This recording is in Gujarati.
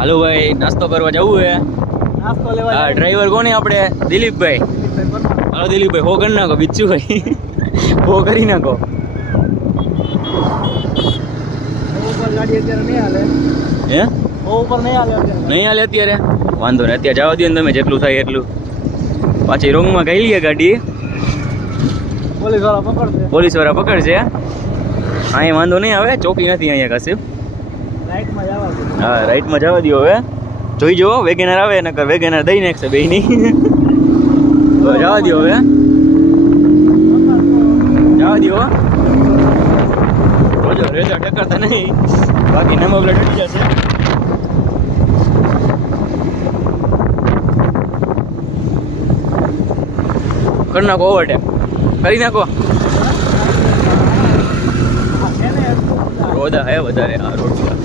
હાલો ભાઈ, નાસ્તો કરવા જવું હે. નાસ્તો લેવા હા, ડ્રાઈવર કોને આપણે? દિલીપભાઈ. હાલો દિલીપભાઈ, હો કરી નાખો. બીજું ભાઈ હો કરી નાખો. ઉપર ગાડી અત્યારે નહીં હાલે. હે ઉપર નહીં હાલે અત્યારે. નહીં હાલે અત્યારે? વાંધો નહીં, અત્યારે જવા દો ને તમે, જેટલું થાય એટલું. પાછી રોંગમાં ગઈ લઈએ ગાડી, પોલીસ વાળા પકડશે. પોલીસ વાળા પકડશે. અહીંયા વાંધો નહીં આવે, ચોકી નથી અહીંયા કશું. રાઈટમાં જવા દે. હા, રાઈટમાં જવા દો. હવે જોઈ જો વેગેનર આવે, નકર વેગેનર દઈ નાખશે બેયની. તો જવા દો હવે, જવા દો. જોજો રેઝર ટકરતા નહીં, બાકી નંબર પ્લેટ અડી જશે. કરી નાખો ઓવરટેક, કરી નાખો. રોદા હે વધારે આ રોડ પર.